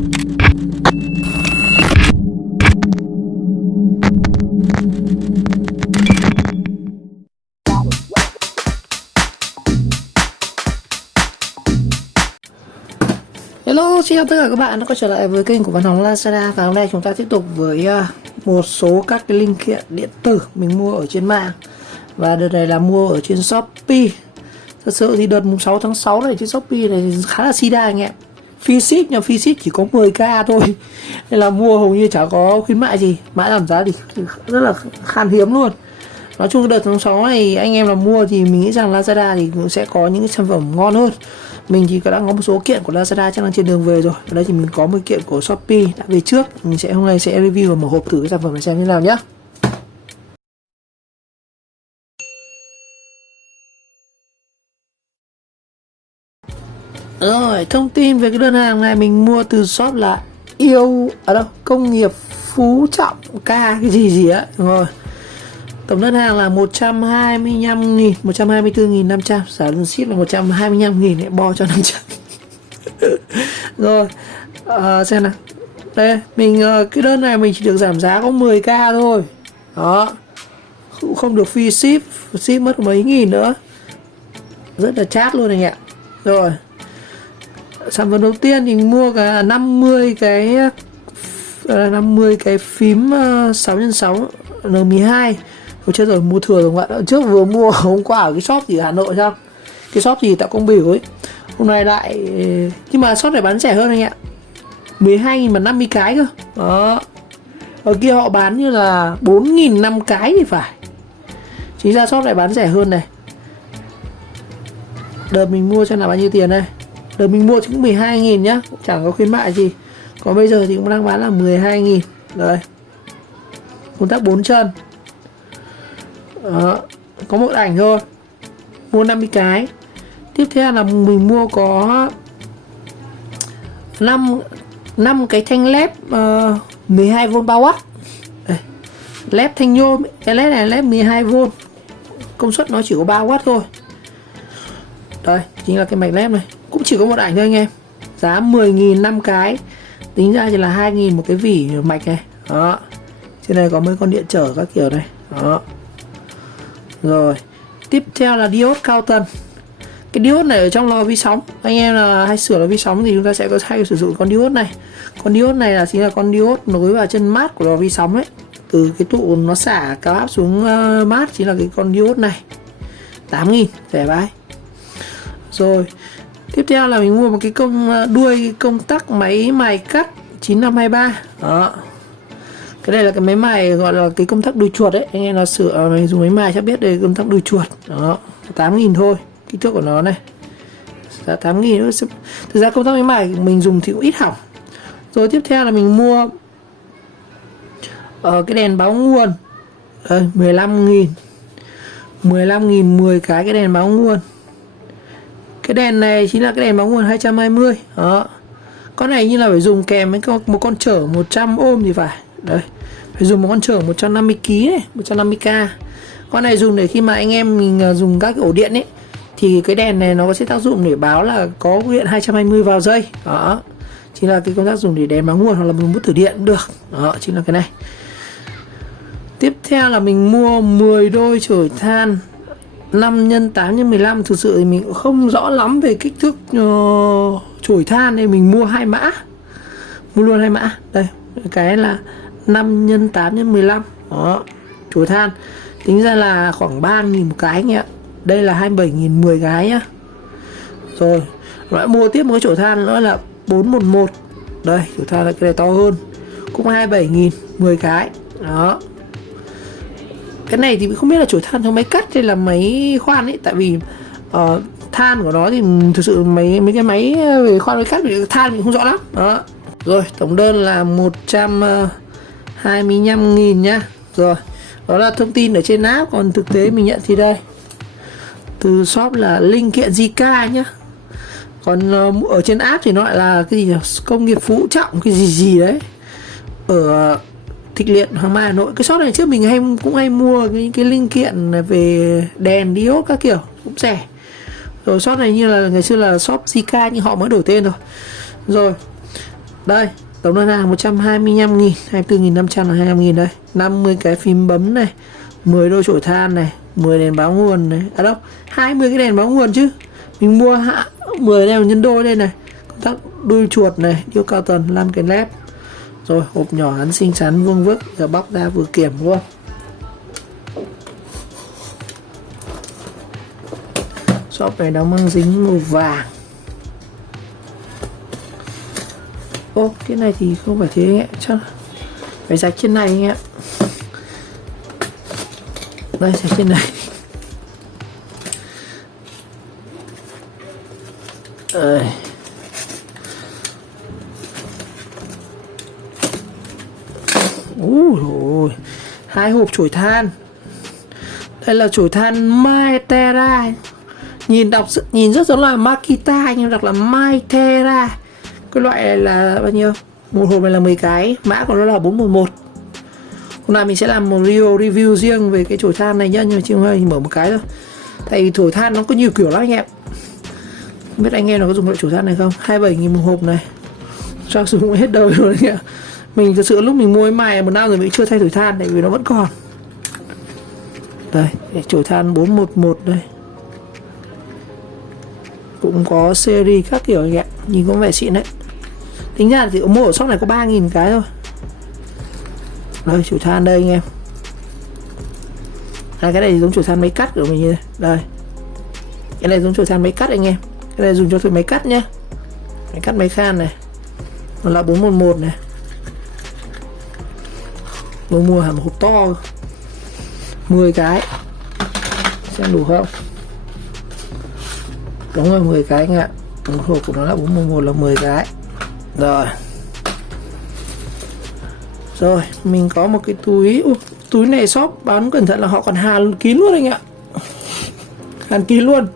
Hello, xin chào tất cả các bạn đã quay trở lại với kênh của Văn Hóng Lazada. Và hôm nay chúng ta tiếp tục với một số các cái linh kiện điện tử mình mua ở trên mạng. Và đợt này là mua ở trên Shopee. Thật sự thì đợt 6 tháng 6 này trên Shopee này khá là sida anh em. Free ship, nhưng free ship chỉ có 10k thôi. Nên là mua hầu như chả có khuyến mại gì. Mãi giảm giá thì rất là khan hiếm luôn. Nói chung đợt tháng 6 này anh em là mua thì mình nghĩ rằng Lazada thì cũng sẽ có những cái sản phẩm ngon hơn. Mình thì đã có một số kiện của Lazada chắc là trên đường về rồi. Ở đây thì mình có một kiện của Shopee đã về trước. Mình sẽ hôm nay sẽ review và mở hộp thử cái sản phẩm này xem như nào nhé. Rồi, thông tin về cái đơn hàng này mình mua từ shop là Công nghiệp Phú Trọng K cái gì á. Rồi. Tổng đơn hàng là 125.000, 124.500, giá đơn ship là 125.000, bo cho 500. Rồi, xem nào. Đây, mình cái đơn này mình chỉ được giảm giá có 10k thôi. Đó. Cũng không được free ship, ship mất mấy nghìn nữa. Rất là chát luôn anh ạ. Rồi. Sản phẩm đầu tiên thì mình mua cả 50 cái phím 6x6 N12. Ôi chết rồi, mua thừa rồi các bạn. Trước vừa mua hôm qua ở cái shop gì ở Hà Nội sao? Cái shop gì tại Công Biểu ấy. Hôm nay lại, nhưng mà shop này bán rẻ hơn anh ạ. 12.000 mà 50 cái cơ. Đó. Ở kia họ bán như là 4.000 5 cái thì phải. Chính ra shop này bán rẻ hơn này. Đợt mình mua cho là bao nhiêu tiền đây? Đợt mình mua cũng 12.000 nhá, chẳng có khuyến mại gì. Còn bây giờ thì cũng đang bán là 12.000. Đây. Công tắc 4 chân. Đó. Có một ảnh thôi. Mua 50 cái. Tiếp theo là mình mua có 5 cái thanh led 12V 3W. Đây. Led thanh nhôm. Cái led này led 12V. Công suất nó chỉ có 3W thôi. Đây, chính là cái mạch led này. Cũng chỉ có một ảnh thôi anh em. Giá 10.000 5 cái. Tính ra chỉ là 2.000 một cái vỉ mạch này. Đó. Trên này có mấy con điện trở các kiểu này. Đó. Rồi. Tiếp theo là diode cao tần. Cái diode này ở trong lò vi sóng. Anh em là hay sửa lò vi sóng thì chúng ta sẽ có hay sử dụng con diode này. Con diode này là chính là con diode nối vào chân mát của lò vi sóng ấy. Từ cái tụ nó xả cao áp xuống mát chính là cái con diode này. 8.000, rẻ vãi. Rồi. Tiếp theo là mình mua một cái đuôi công tắc máy mài cắt 9523. Đó. Cái này là cái máy mài gọi là cái công tắc đuôi chuột đấy. Anh em là sửa mình dùng máy mài chắc biết đây, công tắc đuôi chuột. Đó. 8.000 thôi. Kích thước của nó này. Giá 8.000. Thực ra công tắc máy mài mình dùng thì cũng ít hỏng. Rồi tiếp theo là mình mua cái đèn báo nguồn. Đây, 15.000. 15.000 10 cái đèn báo nguồn. Cái đèn này chính là cái đèn báo nguồn 220. Đó. Con này như là phải dùng kèm với một con chở 100 ôm thì phải. Đây. Phải dùng một con chở 150 kg này, 150k. Con này dùng để khi mà anh em mình dùng các cái ổ điện ấy thì cái đèn này nó sẽ tác dụng để báo là có điện 220 vào dây. Đó. Chính là cái công tác dùng để đèn báo nguồn hoặc là mình bút thử điện cũng được. Đó, chính là cái này. Tiếp theo là mình mua 10 đôi chổi than 5x8x15. Thực sự thì mình cũng không rõ lắm về kích thước chổi than nên mình mua 2 mã. Mua luôn 2 mã. Đây, cái là 5x8x15. Đó, chổi than. Tính ra là khoảng 3.000 một cái nhé. Đây là 27.000 10 cái nhá. Rồi, lại mua tiếp một cái chổi than nữa là 411. Đây, chổi than là cái này to hơn. Cũng 27.000 10 cái. Đó. Cái này thì không biết là chổi than theo máy cắt hay là máy khoan ấy. Tại vì than của nó thì thực sự mấy cái máy về khoan máy cắt thì than mình không rõ lắm. Đó. Rồi tổng đơn là 125.000 nhá. Rồi đó là thông tin ở trên app. Còn thực tế mình nhận thì đây từ shop là linh kiện JK nhá. Còn ở trên app thì nó lại là cái gì nhỉ? Công nghiệp Phú Trọng cái gì đấy. Ở Thịnh Liệt, Hoàng Mai, Hà Nội. Cái shop này trước mình cũng hay mua cái linh kiện về đèn diode các kiểu cũng rẻ. Rồi shop này như là ngày xưa là shop JK nhưng họ mới đổi tên rồi. Rồi Đây, tổng đơn hàng 125.000, 24.500 là 25.000 đây. 50 cái phím bấm này, 10 đôi chổi than này, 10 đèn báo nguồn này. À đâu, 20 cái đèn báo nguồn chứ. Mình mua 10 đèn nhân đôi đây này. Công tắc đuôi chuột này, điếu cao tần, 5 cái led. Rồi, hộp nhỏ hắn xinh xắn vuông vức, giờ bóc ra vừa kiểm luôn. Shop này đóng băng dính màu vàng. Ô, cái này thì không phải thế anh ạ, chắc phải rạch trên này anh ạ. Đây, rạch trên này. Ôi, 2 hộp chổi than. Đây là chổi than Maitera. Nhìn rất giống là Makita nhưng đọc là Maitera. Cái loại này là bao nhiêu? Một hộp này là 10 cái, mã của nó là 411. Hôm nay mình sẽ làm một review riêng về cái chổi than này nhá, nhưng mà chỉ mở một cái thôi. Tại vì chổi than nó có nhiều kiểu lắm anh em. Không biết anh em nó có dùng loại chổi than này không? 27.000 một hộp này. Sao dùng hết đời rồi anh em. Mình thật sự lúc mình mua cái mài 1 năm rồi mình chưa thay chổi than tại vì nó vẫn còn. Đây, chổi than 411 đây. Cũng có series các kiểu anh em, nhìn có vẻ xịn đấy. Tính ra thì mua ở shop này có 3.000 cái thôi. Đây, chổi than đây anh em. Cái này thì giống chổi than máy cắt của mình như đây. Đây. Cái này giống chổi than máy cắt anh em. Cái này dùng cho thử máy cắt nhá. Máy cắt máy khan này. Nó là 411 này. Tôi mua hẳn một hộp to 10 cái. Xem đủ không? Đúng rồi, 10 cái anh ạ. Một hộp của nó là 411 là 10 cái. Rồi. Rồi, mình có một cái túi. Túi này shop bán cẩn thận là họ còn hàn kín luôn anh ạ. Hàn kín luôn.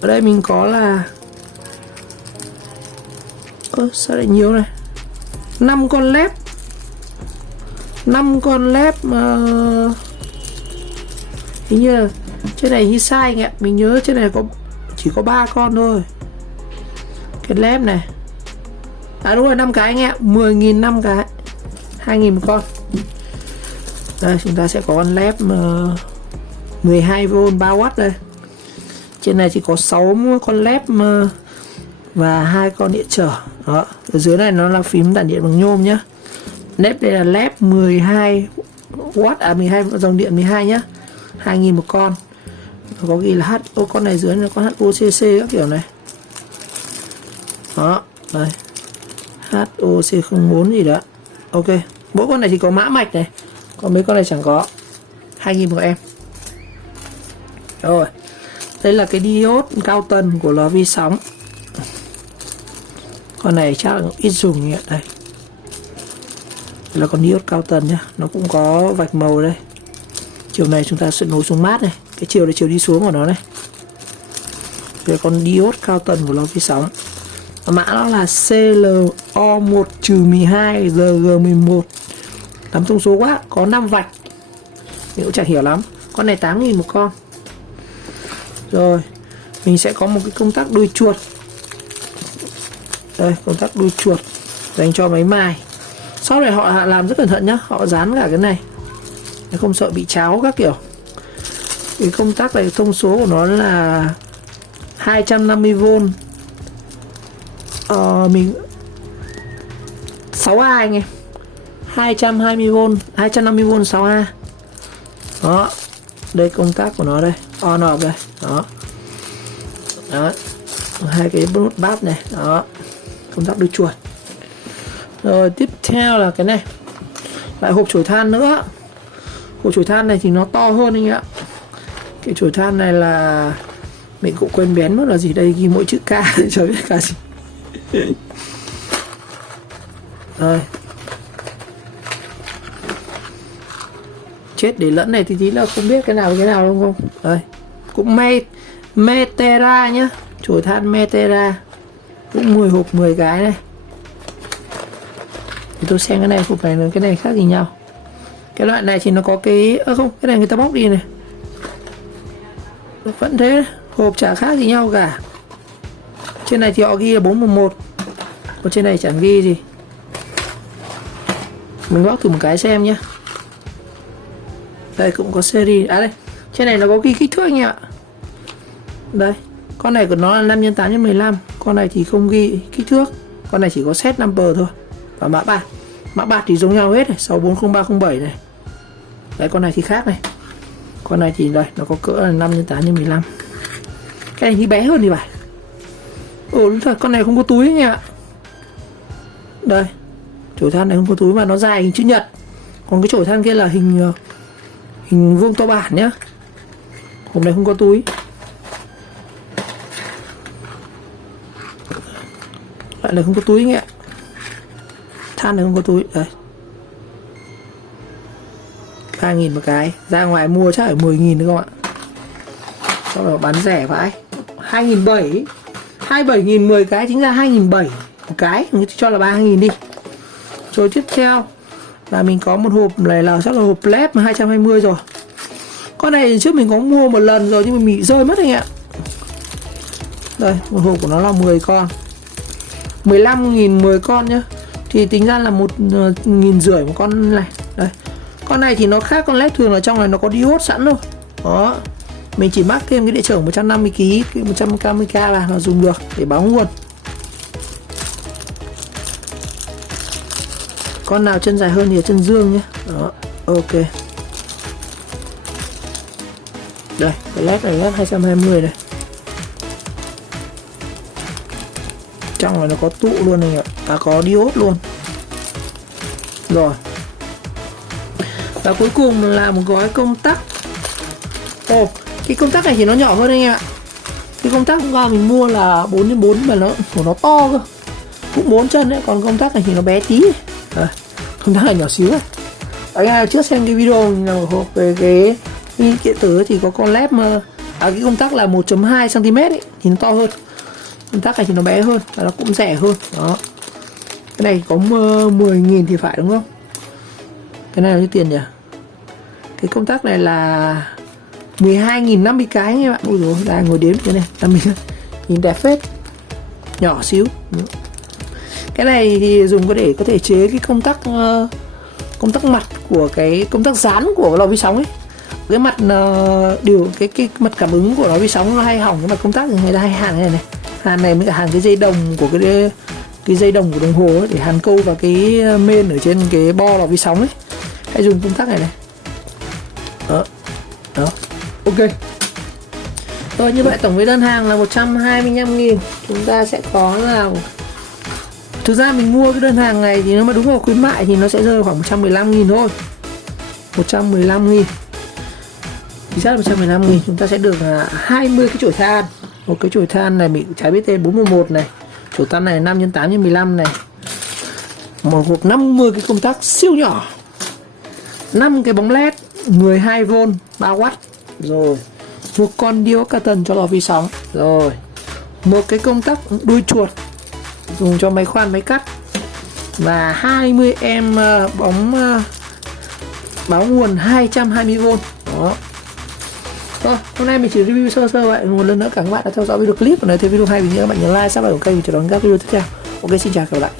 Ở đây mình có là sao lại nhiều này? 5 con led. 5 con led hình như là trên này như sai anh ạ. Mình nhớ trên này chỉ có 3 con thôi. Cái led này. À đúng rồi, 5 cái anh ạ. 10.000 5 cái. 2.000 một con. Đây chúng ta sẽ có con led 12V 3W đây. Trên này chỉ có 6 con led và 2 con điện trở. Đó, ở dưới này nó là phím tản điện bằng nhôm nhá. Led đây là led 12W, 12 dòng điện 12 nhá. 2.000 một con. Nó có ghi là con này dưới nó có HOCC các kiểu này. Đó, đây. HOC04 gì đó. Ok, mỗi con này chỉ có mã mạch này. Còn mấy con này chẳng có. 2.000 một em. Rồi. Đây là cái diode cao tần của lò vi sóng. Con này chắc là ít dùng nhỉ. Đây. Đây là con diode cao tần nhá. Nó cũng có vạch màu đây. Chiều này chúng ta sẽ nối xuống mát này. Cái chiều này chiều đi xuống của nó này. Đây là con diode cao tần của lò vi sóng. Mã nó là CLO1-12GG11. 8 thông số quá, có 5 vạch. Mình cũng chẳng hiểu lắm. Con này 8.000 một con. Rồi, mình sẽ có một cái công tắc đuôi chuột. Đây, công tắc đuôi chuột dành cho máy mài. Sau này họ làm rất cẩn thận nhá, họ dán cả cái này. Không sợ bị cháo các kiểu. Cái công tắc này thông số của nó là 250V. Mình 6A anh em. 220V, 250V 6A. Đó. Đây công tắc của nó đây, on off đây. Đó. Đó. Hai cái nút bát này, đó. Công tắc đuôi chuột. Rồi tiếp theo là cái này. Lại hộp chổi than nữa. Hộp chổi than này thì nó to hơn anh ạ. Cái chổi than này là mình cũng quên bén mất là gì, đây ghi mỗi chữ K trời biết cả gì. Rồi. Chết để lẫn này thì tí là không biết cái nào với cái nào đúng không. Đây. Cũng Maitera nhá. Chổi than Maitera. Cũng 10 hộp 10 cái này. Thì tôi xem cái này hộp này với cái này khác gì nhau. Cái loại này thì nó có cái không, cái này người ta bóc đi này. Vẫn thế, hộp chả khác gì nhau cả. Trên này thì họ ghi là 411. Còn trên này chẳng ghi gì. Mình bóc thử một cái xem nhé. Đây cũng có series. À đây, trên này nó có ghi kích thước anh em ạ. Đây, con này của nó là 5x8x15. Con này thì không ghi kích thước. Con này chỉ có set number thôi. Và mã bạc. Mã bạc thì giống nhau hết này, 640307 này. Đấy, con này thì khác này. Con này thì đây, nó có cỡ là 5x8x15. Cái này thì bé hơn thì phải. Ồ đúng thật, con này không có túi anh ạ. Đây, chổi than này không có túi mà nó dài hình chữ nhật. Còn cái chổi than kia là hình vuông to bản nhá. Hôm nay không có túi. Lại là không có túi anh ạ. Than này không có túi. Đây, 3.000 một cái. Ra ngoài mua chắc phải 10.000 nữa không ạ. Sau đó bán rẻ vãi. 2.700. 27.000 10 cái, chính ra 2.700 một cái. Mình cho là 3.000 đi. Rồi tiếp theo là mình có một hộp này là chắc là hộp led 220 rồi. Con này trước mình có mua một lần rồi nhưng mà mình bị rơi mất anh ạ. Đây, một hộp của nó là 10 con. 15.000 10 con nhá. Thì tính ra là 1.500 một con này. Đây. Con này thì nó khác con led thường là trong này nó có diode sẵn rồi. Đó. Mình chỉ mắc thêm cái điện trở 150kg, cái 150k là nó dùng được để báo nguồn. Con nào chân dài hơn thì là chân dương nhé. Đó, ok. Đây, cái led này led 220 này. Trong này nó có tụ luôn này ạ. À, có diode luôn. Rồi. Và cuối cùng là một gói công tắc. Ồ, cái công tắc này thì nó nhỏ hơn anh em ạ. Cái công tắc hôm qua mình mua là 4x4 mà nó của nó to cơ. Cũng 4 chân đấy, còn công tắc này thì nó bé tí. À, công tắc này nhỏ xíu. Anh em trước xem cái video mình làm một hộp về cái điện tử thì có con led mà cái công tắc là 1.2 cm ấy, thì nó to hơn. Công tắc này thì nó bé hơn và nó cũng rẻ hơn. Đó. Cái này có 10.000 thì phải đúng không? Cái này là nhiêu tiền nhỉ? Cái công tắc này là 12.000 50 cái anh em ạ. Ui dồi, đang ngồi đếm cái này 50 nhìn đẹp phết. Nhỏ xíu. Cái này thì dùng có thể chế cái công tắc mặt của cái công tắc dán của lò vi sóng ấy. Cái mặt cái mặt cảm ứng của lò vi sóng nó hay hỏng, cái mặt công tắc thì người ta hay hàn cái này này. Hàn này mới cả hàn cái dây đồng của cái dây đồng của đồng hồ ấy, để hàn câu vào cái main ở trên cái bo lò vi sóng ấy. Hãy dùng công tắc này này. Đó. Đó. Ok. Rồi như vậy tổng với đơn hàng là 125.000. Chúng ta sẽ có là, thực ra mình mua cái đơn hàng này thì nó mà đúng vào khuyến mại thì nó sẽ rơi khoảng 115.000 thôi. 115.000. Thì rất là 115.000. Chúng ta sẽ được 20 cái chổi than. Một cái chổi than này mình chả biết tên 411 này. Chổi than này 5x8x15 này. Một hộp 50 cái công tắc siêu nhỏ. 5 cái bóng led 12V 3W. Rồi. Một con diode carton cho lò vi sóng. Rồi. Một cái công tắc đuôi chuột dùng cho máy khoan máy cắt. Và 20 em bóng báo nguồn 220V. Đó. Thôi, hôm nay mình chỉ review sơ sơ vậy. Một lần nữa cảm ơn các bạn đã theo dõi video clip. Và nếu thấy video hay thì nhớ các bạn nhớ like, subscribe kênh và chờ đón các video tiếp theo. Ok, xin chào các bạn.